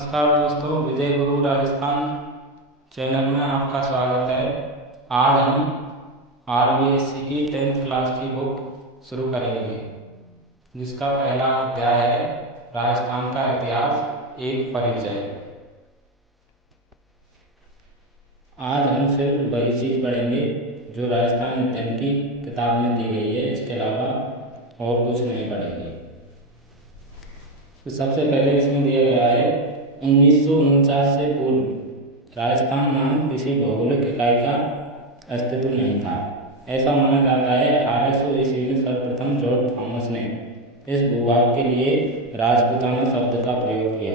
नमस्कार दोस्तों, विजय गुरु राजस्थान चैनल में आपका स्वागत है। आज हम RBSC की 10th क्लास की बुक शुरू करेंगे, जिसका पहला अध्याय है राजस्थान का इतिहास, एक परिचय। आज हम सिर्फ वही चीज़ पढ़ेंगे जो राजस्थान अध्ययन की किताब में दी गई है, इसके अलावा और कुछ नहीं पढ़ेंगे। तो सबसे पहले इसमें दिया गया है 1949 से पूर्व राजस्थान नाम किसी भौगोलिक इकाई का अस्तित्व नहीं था। ऐसा माना जाता है 1800 ईस्वी में सर्वप्रथम जॉर्ज थॉमस ने इस भूभाग के लिए राजपूताना शब्द का प्रयोग किया।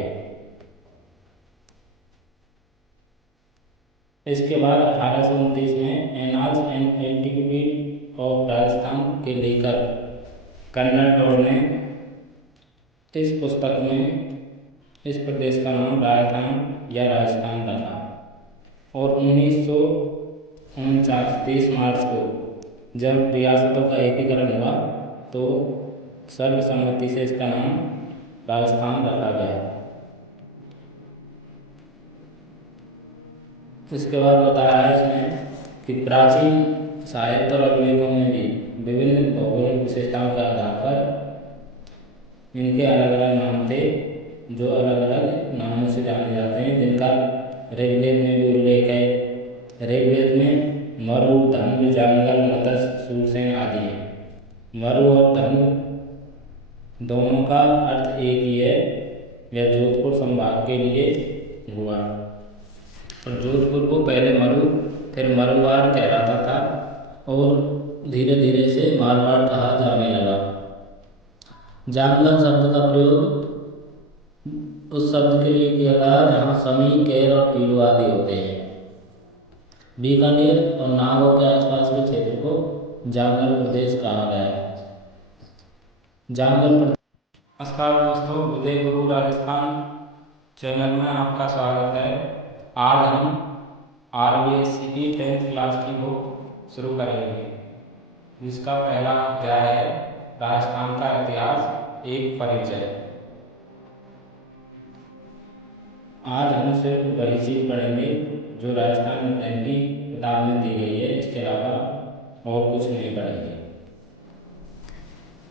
इसके बाद 1829 में annals and antiquity of Rajasthan के लेकर कर्नल टॉड ने इस पुस्तक में इस प्रदेश का नाम राजस्थान या राजस्थान रखा और 1949 30 मार्च को जब रियासतों का एकीकरण हुआ तो सर्वसम्मति से इसका नाम राजस्थान रखा गया। इसके बाद बताया है इसमें कि प्राचीन साहित्य और अभिलेखों में भी विभिन्न भौगोलिक विशेषताओं के आधार पर इनके अलग अलग नाम थे, जो अलग अलग नामों से जाने जाते हैं, जिनका ऋग्वेद में भी उल्लेख है। ऋग्वेद में मरु, धनु, जांगल, मत्स्य, शूरसेन आदि हैं। मरु और धनु दोनों का अर्थ एक ही है। यह जोधपुर संभाग के लिए हुआ और जोधपुर को पहले मरु फिर मरुवार कहलाता था और धीरे धीरे से मारवाड़ कहा जाने लगा। जांगल शब्द का प्रयोग उस शब्द के लिए किया गया जहाँ समी, केर और पीलू आदि होते हैं। बीकानेर और नागौर के आसपास के क्षेत्र को जांगल प्रदेश कहा गया है। जांगल प्रदेश। नमस्कार दोस्तों, विजय गुरु राजस्थान चैनल में आपका स्वागत है। आज हम RBSC की 10th क्लास की बुक शुरू करेंगे, जिसका पहला अध्याय है राजस्थान का इतिहास, एक परिचय। आज हम सिर्फ वही चीज़ पढ़ेंगे जो राजस्थान अध्ययन की किताब में दी गई है, इसके अलावा और कुछ नहीं पढ़ेंगे।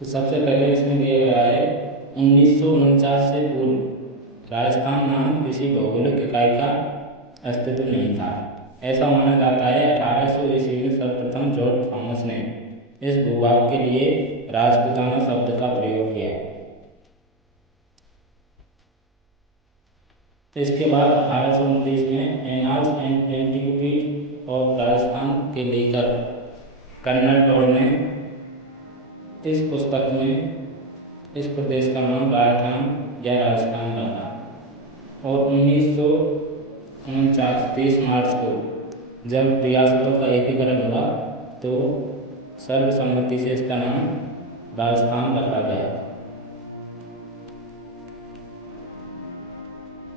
तो सबसे पहले इसमें दिया गया है 1949 से पूर्व राजस्थान नाम किसी भौगोलिक इकाई का अस्तित्व नहीं था। ऐसा माना जाता है 1800 ईस्वी में सर्वप्रथम जॉर्ज थॉमस ने इस भूभाग के लिए राजपूताना शब्द का प्रयोग किया। इसके बाद 1829 में annals and antiquity of Rajasthan के लेकर कर्नल टॉड ने इस पुस्तक में इस प्रदेश का नाम राजस्थान या राजस्थान रखा और 1949 30 मार्च को जब रियासतों का एकीकरण हुआ तो सर्वसम्मति से इसका नाम राजस्थान रखा गया।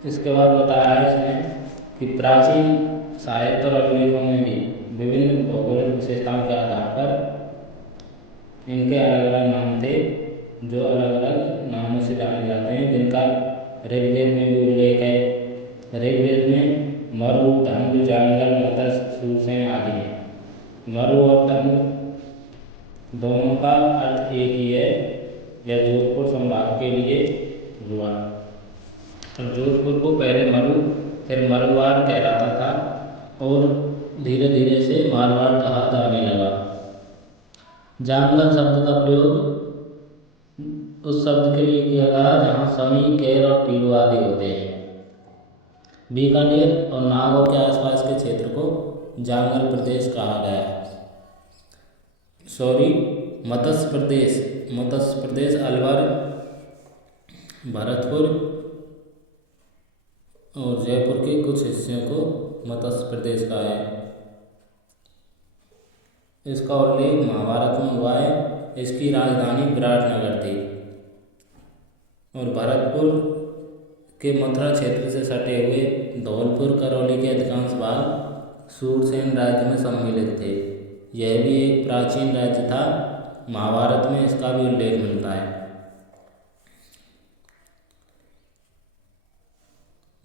इसके बाद बताया है इसमें कि प्राचीन साहित्य और अभिलेखों में भी विभिन्न भौगोलिक विशेषताओं के आधार पर इनके अलग अलग नाम थे, जो अलग अलग नामों से जाने जाते हैं, जिनका ऋग्वेद में भी उल्लेख है। ऋग्वेद में मरु, धनु, जांगल, मत्स्य, शूरसेन आदि हैं। मरु और धनु दोनों का अर्थ एक ही है। यह जोधपुर संभाग के लिए हुआ और जोधपुर को पहले मरु फिर मरुवार कहलाता था और धीरे धीरे से मारवाड़ कहा जाने लगा। जांगल शब्द का प्रयोग उस शब्द के लिए किया गया जहाँ समी, केर और पीलू आदि होते हैं। बीकानेर और नागौर के आसपास के क्षेत्र को जांगल प्रदेश कहा गया है। मत्स्य प्रदेश। मत्स्य प्रदेश अलवर, भरतपुर और जयपुर के कुछ हिस्सों को मत्स्य प्रदेश कहा है। इसका उल्लेख महाभारत में हुआ है। इसकी राजधानी विराटनगर थी और भरतपुर के मथुरा क्षेत्र से सटे हुए धौलपुर, करौली के अधिकांश भाग शूरसेन राज्य में सम्मिलित थे। यह भी एक प्राचीन राज्य था। महाभारत में इसका भी उल्लेख मिलता है।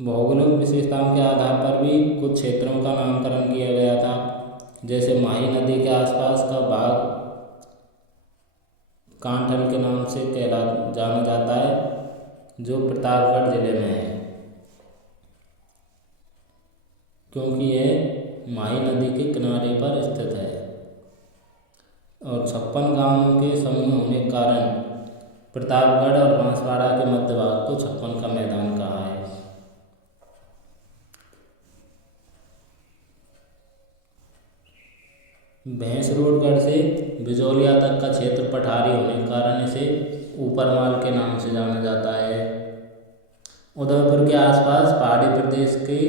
भौगोलिक विशेषताओं के आधार पर भी कुछ क्षेत्रों का नामकरण किया गया था। जैसे माही नदी के आसपास का भाग कांठल के नाम से जाना जाता है, जो प्रतापगढ़ जिले में है, क्योंकि यह माही नदी के किनारे पर स्थित है। और 56 गांवों के समूह होने के कारण प्रतापगढ़ और बांसवाड़ा के मध्य भाग को 56 का मैदान कहा है। भैंसरोडगढ़ से बिजौलिया तक का क्षेत्र पठारी होने के कारण इसे ऊपरमाल के नाम से जाना जाता है। उदयपुर के आसपास पहाड़ी प्रदेश की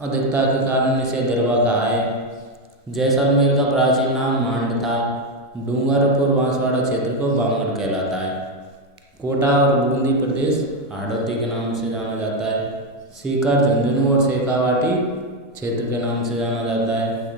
अधिकता के कारण इसे गिरवा कहा है। जैसलमेर का प्राचीन नाम मांड था। डूंगरपुर बांसवाड़ा क्षेत्र को बांगड़ कहलाता है। कोटा और बूंदी प्रदेश हाड़ौती के नाम से जाना जाता है। सीकर, झुंझुनू और शेखावाटी क्षेत्र के नाम से जाना जाता है।